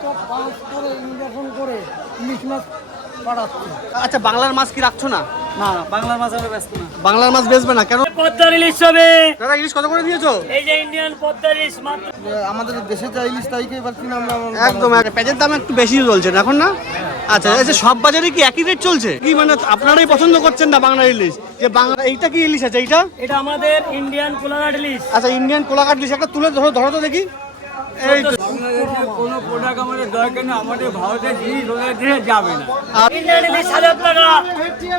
পাঁচ করে ইঞ্জেকশন করে ইলিশ মাছ পাঠাচ্ছে। আচ্ছা, বাংলার মাছ কি রাখছো না? না বাংলার মাছ আমি ব্যস্ত না। বাংলার মাছ বেচবে না কেন? পদ্মার ইলিশ হবে। দাদা ইলিশ কত করে দিয়েছো? এই যে ইন্ডিয়ান পদ্মার ইলিশ মাত্র। আমাদের দেশে যা ইলিশ তাইকে এবার কিনে আমরা একদম পেঁয়াজের দাম একটু বেশি চলছে না এখন না? আচ্ছা আচ্ছা, সব বাজারে কি একই রেট চলছে কি? মানে আপনারাই পছন্দ করছেন না বাংলা ইলিশ? যে বাংলা এইটা কি ইলিশ আছে এইটা? এটা আমাদের ইন্ডিয়ান কোলাঘাট ইলিশ। আচ্ছা, ইন্ডিয়ান কোলাঘাট ইলিশ একটা তুলে ধরো ধরো তো দেখি। এই তো কোনো প্রোডাক্ট আমাদের দরকার না, আমাদের ভারতের জিনিস ওদের দিয়ে যাবে না। ইন্ডিয়ান ইলিশ 1000 টাকা।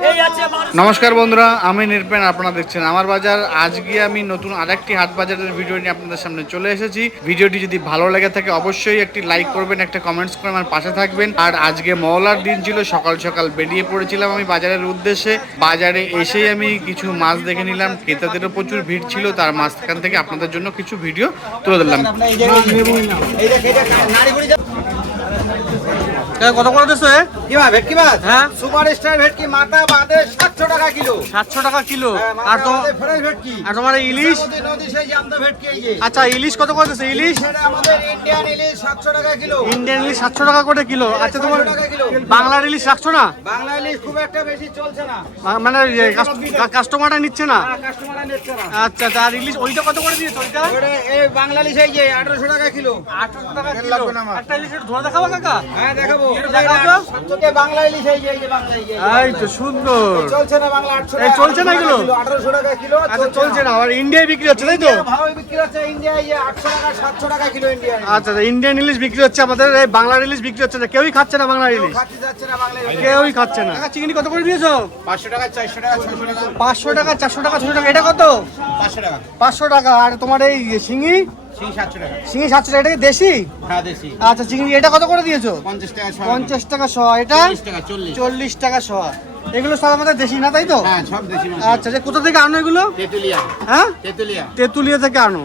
এই আছে 1200। নমস্কার বন্ধুরা, আমি নির্পেন, আপনারা দেখছেন আমার বাজার। আজকে আমি নতুন আরেকটি হাট বাজারের ভিডিও নিয়ে আপনাদের সামনে চলে এসেছি। ভিডিওটি যদি ভালো লেগে থাকে অবশ্যই একটি লাইক করবেন, একটা কমেন্টস করে আমার পাশে থাকবেন। আর আজকে মহলার দিন ছিল, সকাল সকাল বেরিয়ে পড়েছিলাম আমি বাজারের উদ্দেশ্যে। বাজারে এসেই আমি কিছু মাছ দেখে নিলাম, ক্রেতাদেরও প্রচুর ভিড় ছিল, তার মাঝখান থেকে আপনাদের জন্য কিছু ভিডিও তুলে ধরলাম। কত করে দিচ্ছ? কি মাছ? ভেটকি মাছ? হ্যাঁ, সুপার স্টার ভেটকি, মাথা বাঁধে 700 টাকা কিলো। 700 টাকা কিলো। আর ফ্রেশ ভেটকি। আর তোমার ইলিশ? নদী সেই জ্যান্ত ভেটকি এই যে। আচ্ছা, ইলিশ কত করে দিচ্ছে? ইলিশ সেটা আমাদের ইন্ডিয়ান ইলিশ 700 টাকা কিলো। ইন্ডিয়ান ইলিশ 700 টাকা করে কিলো। আচ্ছা, তোমার 700 টাকা কিলো। বাংলার ইলিশ রাখছো না? বাংলা ইলিশ খুব একটা বেশি চলছে না, মানে কাস্টমারটা নিচ্ছে না? কাস্টমাররা নিচ্ছে না। আচ্ছা আচ্ছা, আর ইলিশ ওইটা কত করে দিয়েছো? ওইটা ওটা এই বাংলা ইলিশ এই যে 1800 টাকা কিলো। 1800 টাকা কিলো। একটা ইলিশের ধোয়া দেখাবো কাকা? হ্যাঁ দেখাবো। দেখাও তো। 700 বাংলা ইলিশ এই যে, এই যে বাংলা এই যে। এই তো সুন্দর। চলছে না বাংলা 800 এই টাকা। চলছে না এগুলো? 1800 টাকা কিলো। আচ্ছা, চলছে না। আর ইন্ডিয়ায় বিক্রি হচ্ছে তাই তো? ভালো বিক্রি হচ্ছে ইন্ডিয়া এই যে 800 টাকা 700 টাকা কিলো ইন্ডিয়া। আচ্ছা, ইন্ডিয়ান ইলিশ বিক্রি হচ্ছে, আমাদের এই বাংলার ইলিশ বিক্রি হচ্ছে না। কেউই খাচ্ছে না বাংলার ইলিশ, খাচ্ছি যাচ্ছে না বাংলা ইলিশ। কেউই খাচ্ছে না। চিংড়ি কত করে দিয়েছো? 500 টাকা 400 টাকা 600 টাকা। 500 টাকা 400 টাকা 600 টাকা। এটা কত? 500 টাকা। 500 টাকা। আর তোমার এই শিঙি? সেই 700 টাকা। শিঙি 700 টাকা। এটা কি দেশি? হ্যাঁ দেশি। আচ্ছা, চিংড়ি এটা কত করে দিয়েছো? 50 টাকা 600। 50 টাকা শ। এটা 40 টাকা 40। 40 টাকা শ। এগুলো সব আমাদের দেশি না তাই তো? হ্যাঁ সব দেশি মাছ। আচ্ছা, যে কোথা থেকে আনো এগুলো? তেতুলিয়া। হ্যাঁ, তেতুলিয়া। তেতুলিয়া থেকে আনো।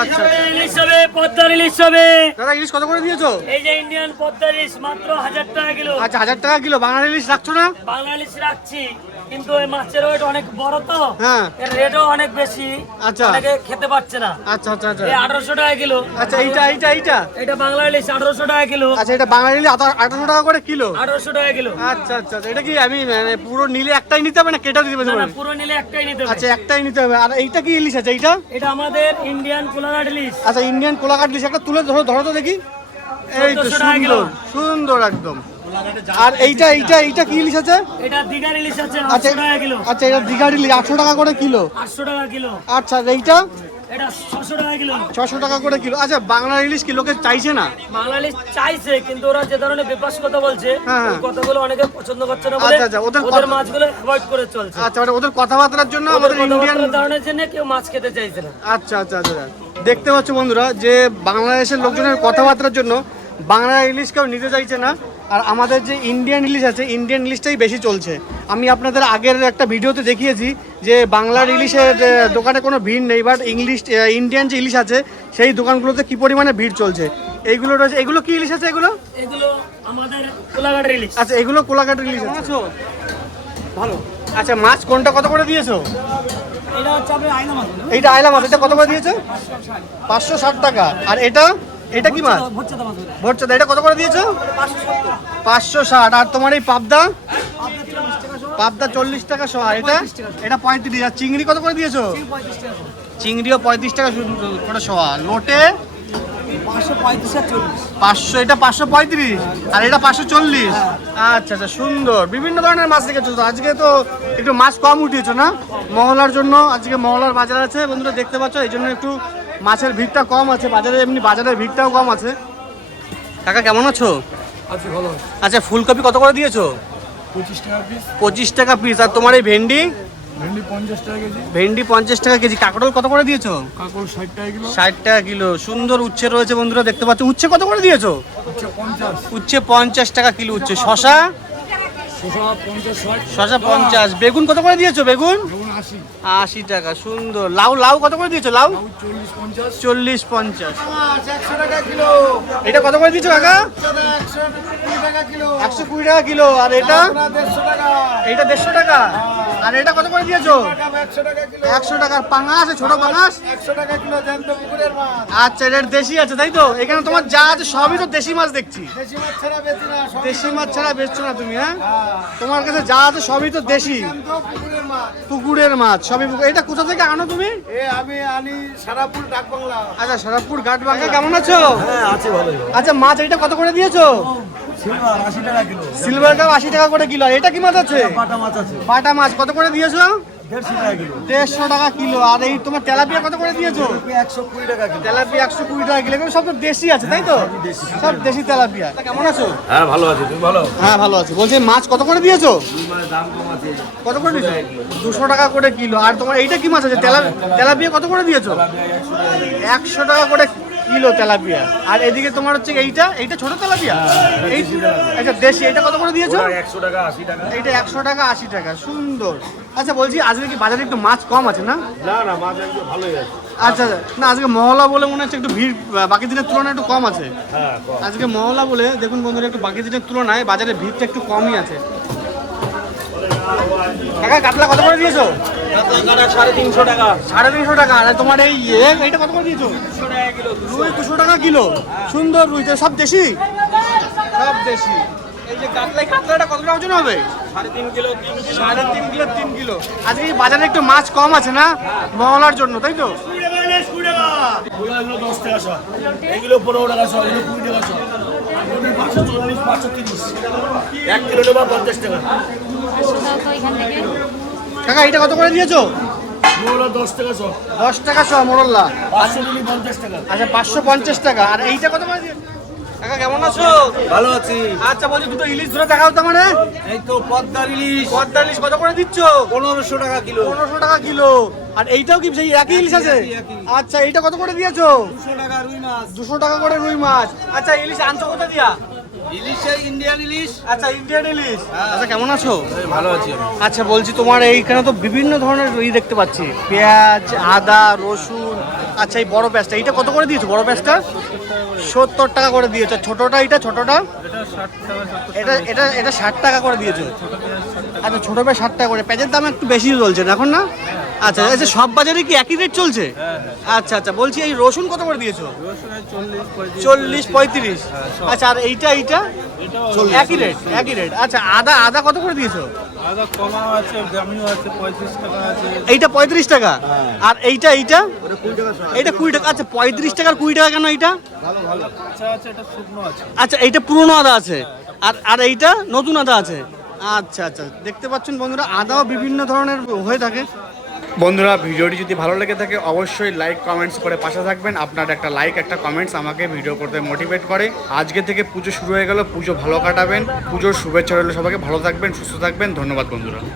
আচ্ছা, ইলিশ হবে, পদ্মার ইলিশ হবে। দাদা ইলিশ কত করে দিয়েছো? এই যে ইন্ডিয়ান পদ্মার ইলিশ মাত্র 1000 টাকা কিলো। আচ্ছা, 1000 টাকা কিলো। বাংলার ইলিশ রাখছো না? বাংলা ইলিশ রাখছি, কিন্তু এই মাছের ওয়েট অনেক বড় তো, হ্যাঁ। এর রেটও অনেক বেশি। আচ্ছা। অনেকে খেতে পারছে না। আচ্ছা আচ্ছা আচ্ছা। এই 1800 টাকা কিলো। আচ্ছা, এইটা এটা বাংলা ইলিশ 1800 টাকা কিলো। আচ্ছা, এটা বাংলার ইলিশ 1800 টাকা করে কিলো। 1800 টাকা কিলো। আচ্ছা আচ্ছা আচ্ছা। এটা কি আমি মানে পুরো নিলে একটাই নিতে হবে না কেটেও দিতে না, হবে? না, পুরো নিলে একটাই নিতে হবে। আচ্ছা, একটাই নিতে হবে। আর এইটা কি ইলিশ আছে এইটা? এটা আমাদের ইন্ডিয়ান কোলাঘাট ইলিশ। আচ্ছা, ইন্ডিয়ান কোলাঘাট ইলিশ একটা তুলে ধরো ধরো তো দেখি। এই তো 1400 টাকা কিলো। সুন্দর সুন্দর একদম। আর এইটা কি ইলিশ আছে? এটা দিঘার ইলিশ আছে আচ্ছা 800 টাকা কিলো। আচ্ছা, এটা দিঘার ইলিশ 800 টাকা করে কিলো। 800 টাকা কিলো। আচ্ছা, আর এইটা এটা 600 টাকা কিলো। 600 টাকা করে কিলো। আচ্ছা, বাংলার ইলিশ কি লোকে চাইছে না? বাংলা ইলিশ চাইছে, কিন্তু ওরা যে ধরনের বেপাস কথা বলছে, হ্যাঁ। ওই কথাগুলো অনেকে পছন্দ করছে না বলে আচ্ছা, আচ্ছা, ওদের ওদের কথা- মাছগুলো অ্যাভয়েড করে চলছে। আচ্ছা, মানে ওদের কথাবার্তার জন্য ওদের আমাদের ইন্ডিয়ান। কথাবার্তার ধরনের জন্য কেউ মাছ খেতে চাইছে না। আচ্ছা আচ্ছা আচ্ছা। দেখতে পাচ্ছ বন্ধুরা যে বাংলাদেশের লোকজনের কথাবার্তার জন্য বাংলা ইলিশ কেউ নিতে চাইছে না। আর আমাদের যে ইন্ডিয়ান ইলিশ আছে, ইন্ডিয়ান ইলিশটাই বেশি চলছে। আমি আপনাদের আগের একটা ভিডিওতে দেখিয়েছি যে বাংলার ইলিশের দোকানে কোনো ভিড় নেই, বাট ইন্ডিয়ান যে ইলিশ আছে সেই দোকানগুলোতে কি পরিমাণে ভিড় চলছে। এইগুলো রয়েছে। এগুলো কি ইলিশ আছে এগুলো? এগুলো আমাদের কোলাঘাটের ইলিশ। আচ্ছা, এগুলো কোলাঘাটের ইলিশ আছে। ভালো। আচ্ছা, মাছ কোনটা কত করে দিয়েছো? এটা হচ্ছে আপনার আইনা মাছ। এইটা আইলা মাছ। এটা কত করে দিয়েছো? 560 টাকা। আর এটা কি মাছ? ভোচ্চাদা মাছ। ভোরচাদা। এটা কত করে দিয়েছো? 560। আর তোমার এই পাবদা? পাবদা 40 টাকা শ। আর এটা 35। আর চিংড়ি কত করে দিয়েছো? চিংড়িও 35 টাকা করে শ। লোটে 500। এটা 535 আর এটা 540। আচ্ছা আচ্ছা, সুন্দর। বিভিন্ন ধরনের মাছ রেখেছো তো। আজকে তো একটু মাছ কম উঠিয়েছো না মহলার জন্য? আজকে মহলার বাজার আছে বন্ধুরা, দেখতে পাচ্ছ, এই জন্য একটু মাছের ভিড়টা কম আছে বাজারে। এমনি বাজারের ভিড়টাও কম আছে। কাকা কেমন আছো? আচ্ছা ভালো। আচ্ছা, ফুলকপি কত করে দিয়েছো? 25 টাকা পিস। 25 টাকা পিস। আর তোমার এই ভেন্ডি? ভেন্ডি 50 টাকা কেজি। ভেন্ডি 50 টাকা কেজি। কাঁকরোল কত করে দিয়েছো? কাঁকড় 60 টাকা কিলো। 60 টাকা কিলো। সুন্দর উচ্ছে রয়েছে বন্ধুরা, দেখতে পাচ্ছ। উচ্ছে কত করে দিয়েছো? 50। উচ্ছে 50 টাকা কিলো উচ্ছে। শশা? শসা 50 60। শশা 50। বেগুন কত করে দিয়েছো? বেগুন বেগুন 80। 80 টাকা। সুন্দর। লাউ কত করে দিয়েছো? লাউ 40 50। 40 50। 100 টাকা কিলো। এটা কত করে দিয়েছো কাকা? 120 টাকা কিলো। 120 টাকা কিলো। আর এটা? 150 টাকা। এটা 150 টাকা। আর এটা কত করে দিয়েছো? 100 টাকা কিলো। 100 টাকার পাঙাশ, ছোট পাঙাশ। 100 টাকা কিলো জ্যান্ত পুকুরের মাছ। আচ্ছা, এটা দেশি আছে তাই তো? এখানে তোমার যা আছে সবই তো দেশি মাছ দেখছি। দেশি মাছ ছাড়া বেচি না, সব দেশি মাছ ছাড়া বেচছো না তুমি? হ্যাঁ, তোমার কাছে যা আছে সবই তো দেশি জ্যান্ত পুকুরের মাছ। পুকুরের মাছ সবই এটা কোথা থেকে আনো তুমি? আমি আনি সারাপুর ডাকবাংলা। আচ্ছা, সারাপুর ঘাটবাঙ্গা। কেমন আছো? হ্যাঁ আছে ভালো। আচ্ছা, মাছ এটা কত করে দিয়েছো? সিলভার 80 টাকা কিলো। সিলভারটাও 80 টাকা করে কিলো। আর এটা কি মাছ আছে? পাটা মাছ আছে পাটা মাছ কত করে দিয়েছো? 150 টাকা কিলো। 150 টাকা কিলো। আর এই তোমার তেলাপিয়া কত করে দিয়েছো? 120 টাকা কিলো। তেলাপিয়া 120 টাকা কিলো। এগুলো সব তো দেশি আছে তাই তো? সব দেশি তেলাপিয়া। তা কেমন আছো? হ্যাঁ ভালো আছে, তুমি ভালো? হ্যাঁ ভালো আছি। বলছি মাছ কত করে দিয়েছো? মানে দাম কম আছে। কত করে দিয়েছো? 200 টাকা করে কিলো। আর তোমার এইটা কি মাছ আছে? তেলাপিয়া কত করে দিয়েছো? 100 টাকা করে কিলো তেলাপিয়া। আর এদিকে তোমার হচ্ছে এইটা ছোট তেলাপিয়া। এই আচ্ছা দেশি, এটা কত করে দিয়েছো? 100 টাকা 80 টাকা। এইটা 100 টাকা 80 টাকা। সুন্দর। আচ্ছা বলছি আজকে কি বাজারে একটু মাছ কম আছে না? না না, মাছ একদম ভালোই আছে। আচ্ছা না, আজকে মহলা বলে মনে হচ্ছে একটু ভিড় বাকি দিনের তুলনায় একটু কম আছে। হ্যাঁ কম। আজকে মহলা বলে দেখুন বন্ধুরা, একটু বাকি দিনের তুলনায় বাজারে ভিড়টা একটু কমই আছে। কাকা কাতলা কত করে দিয়েছো? কাতলা 350 টাকা। 350 টাকা। আর তোমার এইটা কত করে দিয়েছো? 200 টাকা কিলো। রুই 200 টাকা কিলো। সুন্দর রুই, তো সব দেশি? সব দেশি। এই যে কাতলাটা কত টাকা ওজন হবে? 3.5 কিলো 3 কিলো। 3.5 kilo 3 kilo. আজকে এই বাজারে একটু মাছ কম আছে না মহলার জন্য তাই তো? এগুলো 10 টাকা শ। এগুলো 15 টাকা শ, এগুলো 20 টাকা শ। এগুলো 540 530। 1 কিলো নেবা 50 টাকা। কাকা এটা কত করে দিয়েছো? এগুলো 10 টাকা শ। 10 টাকা সহ মোরল্লা। 500 মিলি 50 টাকা। আচ্ছা 550 টাকা। আর এইটা কত করে দিয়েছো? কাকা কেমন আছো? ভালো আছি। আচ্ছা বলছি দুটো ইলিশ ধরে দেখাও তো মানে। এই তো পদ্মার ইলিশ পদ্মা ইলিশ কত করে দিচ্ছ? 1500 টাকা কিলো। 1500 টাকা কিলো। আর এইটাও কি সেই একই ইলিশ আছে? একই। আচ্ছা এইটা কত করে দিয়েছো? 200 টাকা রুই মাছ। 200 টাকা করে রুই মাছ। আচ্ছা ইলিশ আনছো কোথা দিয়া? ইলিশে ইন্ডিয়ান ইলিশ। আচ্ছা ইন্ডিয়ান ইলিশ। আচ্ছা কেমন আছো? ভালো আছি আমি। আচ্ছা বলছি তোমার এইখানে তো বিভিন্ন ধরনের দেখতে পাচ্ছি, পেঁয়াজ, আদা, রসুন। আচ্ছা এই বড় পেঁয়াজটা এইটা কত করে দিয়েছো? বড় পেঁয়াজটা 70 টাকা করে দিয়েছো। ছোটটা ছোটটা এটা এটা এটা 60 টাকা করে দিয়েছো। আচ্ছা ছোট পেঁয়াজ 60 টাকা করে। পেঁয়াজের দাম একটু বেশি চলছে না এখন না? আচ্ছা আচ্ছা, সব বাজারে কি একই রেট চলছে? আচ্ছা আচ্ছা, বলছি এই রসুন কত করে দিয়েছো? 40 35। আচ্ছা আর এইটা একই রেট একই রেট। আচ্ছা আদা কত করে দিয়েছো? আদা কমা আছে, দামিও আছে, 35 টাকা আছে। এইটা 35 টাকা। আর এইটা 20 টাকা। আচ্ছা 35 টাকার 20 টাকা কেন এইটা? ভালো ভালো। আচ্ছা আচ্ছা, এটা শুকনো আছে। আচ্ছা এইটা পুরনো আদা আছে। আর এইটা নতুন আদা আছে। আচ্ছা আচ্ছা, দেখতে পাচ্ছেন বন্ধুরা আদাও বিভিন্ন ধরনের হয়ে থাকে। বন্ধুরা ভিডিওটি যদি ভালো লেগে থাকে অবশ্যই লাইক কমেন্টস করে পাশে থাকবেন। আপনার একটা লাইক একটা কমেন্টস আমাকে ভিডিও করতে মোটিভেট করে। আজকে থেকে পুজো শুরু হয়ে গেল, পুজো ভালো কাটাবেন। পুজোর শুভেচ্ছা রইল সবাইকে। ভালো থাকবেন, সুস্থ থাকবেন। ধন্যবাদ বন্ধুরা।